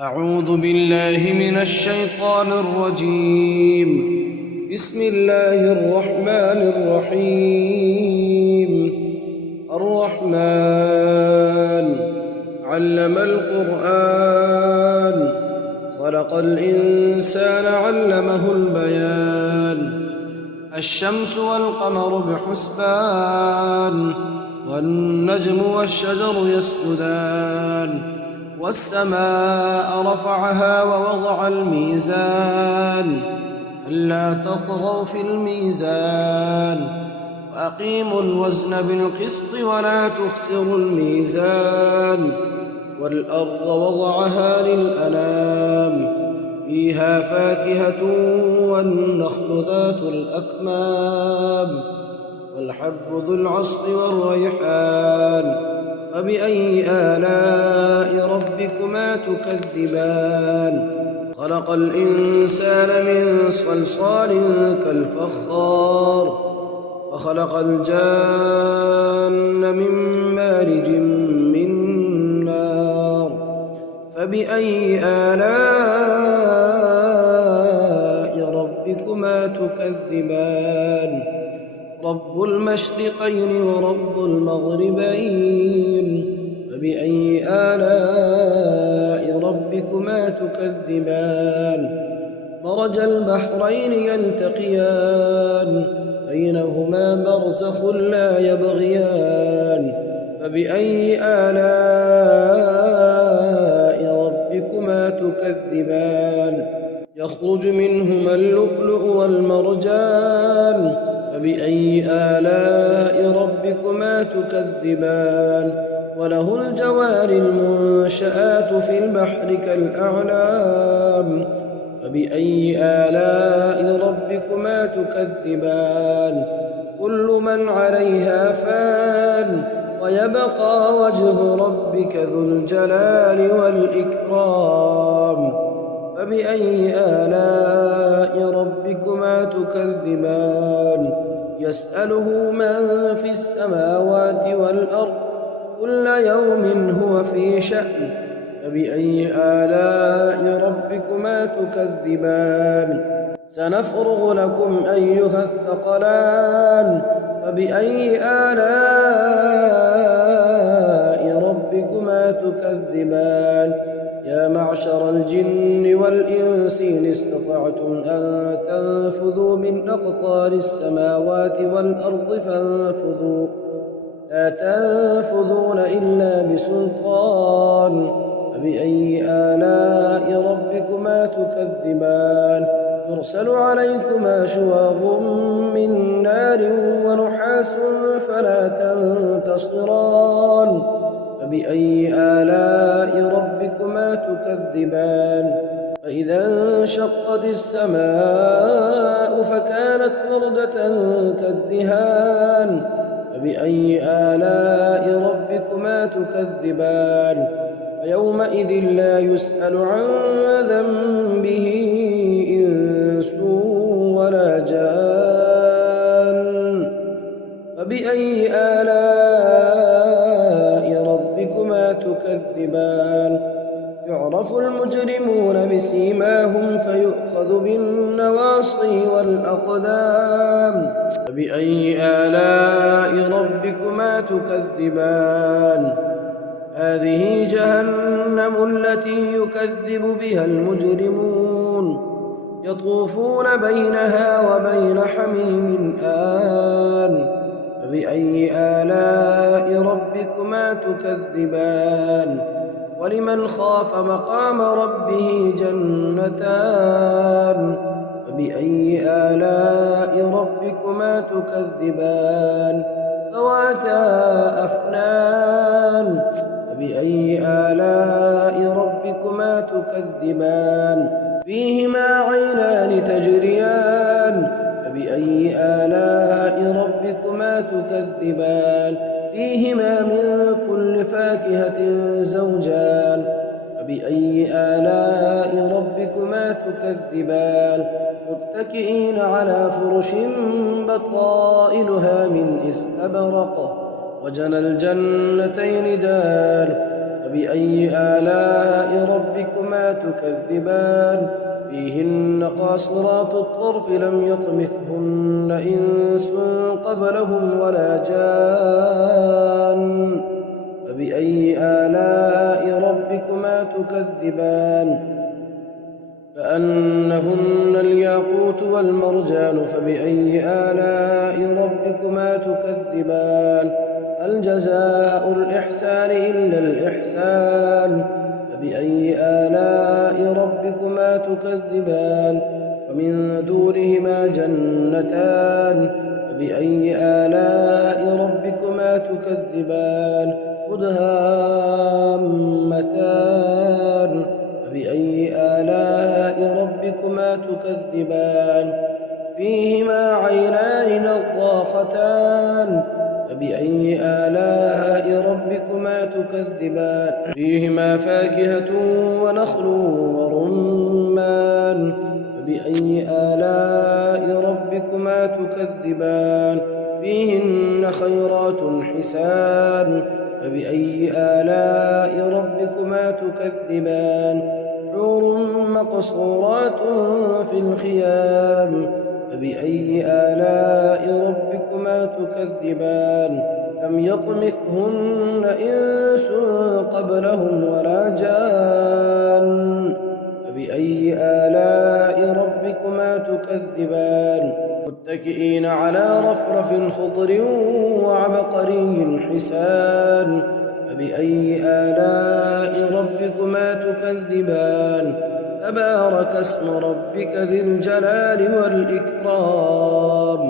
أعوذ بالله من الشيطان الرجيم. بسم الله الرحمن الرحيم. الرحمن علم القرآن، خلق الإنسان علمه البيان. الشمس والقمر بحسبان، والنجم والشجر يسجدان. والسماء رفعها ووضع الميزان، ألا تطغوا في الميزان، وأقيموا الوزن بالقسط ولا تخسروا الميزان. والأرض وضعها للأنام، فيها فاكهة والنخل ذات الأكمام، والحب ذو العصف والريحان. فبأي آلاء ربكما تكذبان؟ خلق الإنسان من صلصال كالفخار، وخلق الجان من مارج من نار. فبأي آلاء ربكما تكذبان؟ رب المشرقين ورب المغربين. فبأي آلاء ربكما تكذبان؟ مرج البحرين يلتقيان، بينهما برزخ لا يبغيان. فبأي آلاء ربكما تكذبان؟ يخرج منهما اللؤلؤ والمرجان. فبأي آلاء ربكما تكذبان؟ وله الجوار المنشآت في البحر كالأعلام. فبأي آلاء ربكما تكذبان؟ كل من عليها فان، ويبقى وجه ربك ذو الجلال والإكرام. فبأي آلاء ربكما تكذبان؟ يسأله من في السماوات والأرض، كل يوم هو في شأن. فبأي آلاء ربكما تكذبان؟ سنفرغ لكم أيها الثقلان. فبأي آلاء ربكما تكذبان؟ يا معشر الجن والإنس إن استطعتم أن تنفذوا من أقطار السماوات والأرض فانفذوا، لا تنفذون إلا بسلطان. فبأي آلاء ربكما تكذبان؟ يرسل عليكما شواظ من نار ونحاس فلا تنتصران. فبأي آلاء ربكما تكذبان؟ فإذا انشقت السماء فكانت وردة كالدهان. فبأي آلاء ربكما تكذبان؟ فيومئذ لا يسأل عن ذنبه إنس ولا جان. فبأي آلاء ربكما تكذبان؟ يعرف المجرمون بسيماهم فيؤخذ بالنواصي والأقدام. فبأي آلاء ربكما تكذبان؟ هذه جهنم التي يكذب بها المجرمون، يطوفون بينها وبين حميم آن. فبأي آلاء ربكما تكذبان؟ ولمن خاف مقام ربه جنتان. فبأي آلاء ربكما تكذبان؟ ذواتا أفنان. فبأي آلاء ربكما تكذبان؟ فيهما عينان تجريان. فبأي آلاء ربكما تكذبان؟ فيهما من كل فاكهة زوجان. فبأي آلاء ربكما تكذبان؟ متكئين على فرش بطائنها من استبرق، وجنى الجنتين دان. فبأي آلاء ربكما تكذبان فيهن قاصرات الطرف لم يطمثهن إنس قبلهم ولا جان فبأي آلاء ربكما تكذبان كأنهن الياقوت والمرجان فبأي آلاء ربكما تكذبان هل جزاء الإحسان إلا الإحسان فبأي آلاء ربكما تكذبان ومن دونهما جنتان فبأي آلاء ربكما تكذبان مدهامتان فبأي آلاء ربكما تكذبان فيهما عينان نضاختان فبأي آلاء ربكما تكذبان فيهما فاكهة ونخل ورمان فبأي آلاء ربكما تكذبان فيهن خيرات حسان فبأي آلاء ربكما تكذبان حور مقصورات في الخيام فبأي آلاء ربكما تكذبان لم يطمثهن إنس قبلهم ولا جان فبأي آلاء ربكما تكذبان متكئين على رفرف خضر وعبقري حسان فبأي آلاء ربكما تكذبان تبارك اسم ربك ذي الجلال والإكرام